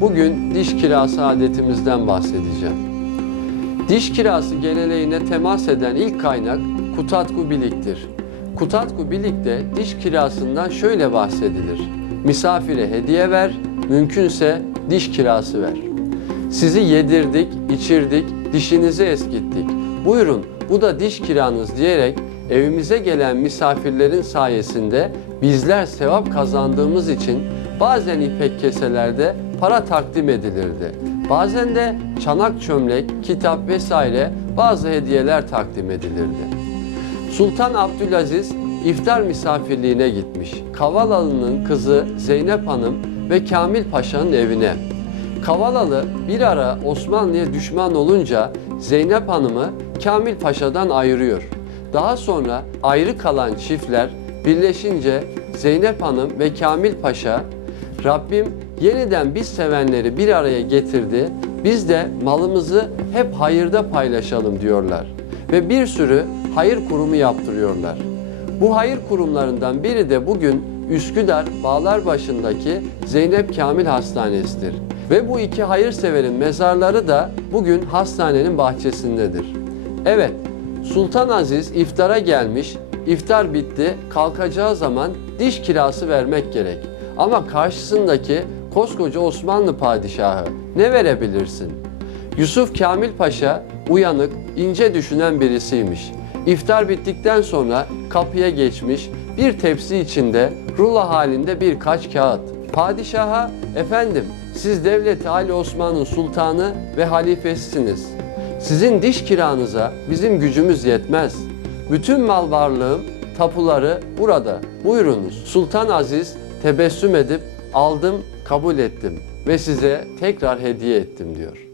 Bugün diş kirası adetimizden bahsedeceğim. Diş kirası geleneğine temas eden ilk kaynak Kutatku Bilik'tir. Kutatku Bilik'te diş kirasından şöyle bahsedilir. Misafire hediye ver, mümkünse diş kirası ver. Sizi yedirdik, içirdik, dişinizi eskittik. Buyurun bu da diş kiranız diyerek evimize gelen misafirlerin sayesinde bizler sevap kazandığımız için bazen ipek keselerde para takdim edilirdi. Bazen de çanak çömlek, kitap vesaire bazı hediyeler takdim edilirdi. Sultan Abdülaziz iftar misafirliğine gitmiş. Kavalalı'nın kızı Zeynep Hanım ve Kamil Paşa'nın evine. Kavalalı bir ara Osmanlı'ya düşman olunca Zeynep Hanım'ı Kamil Paşa'dan ayırıyor. Daha sonra ayrı kalan çiftler birleşince Zeynep Hanım ve Kamil Paşa Rabbim yeniden biz sevenleri bir araya getirdi. Biz de malımızı hep hayırda paylaşalım diyorlar. Ve bir sürü hayır kurumu yaptırıyorlar. Bu hayır kurumlarından biri de bugün Üsküdar Bağlarbaşı'ndaki Zeynep Kamil Hastanesi'dir. Ve bu iki hayırseverin mezarları da bugün hastanenin bahçesindedir. Evet, Sultan Aziz iftara gelmiş, iftar bitti, kalkacağı zaman diş kirası vermek gerek. Ama karşısındaki koskoca Osmanlı padişahı ne verebilirsin? Yusuf Kamil Paşa uyanık, ince düşünen birisiymiş. İftar bittikten sonra kapıya geçmiş, bir tepsi içinde rulo halinde birkaç kağıt. Padişaha, efendim siz devleti Ali Osman'ın sultanı ve halifesisiniz. Sizin diş kiranıza bizim gücümüz yetmez. Bütün mal varlığım, tapuları burada. Buyurunuz. Sultan Aziz tebessüm edip aldım, kabul ettim ve size tekrar hediye ettim diyor.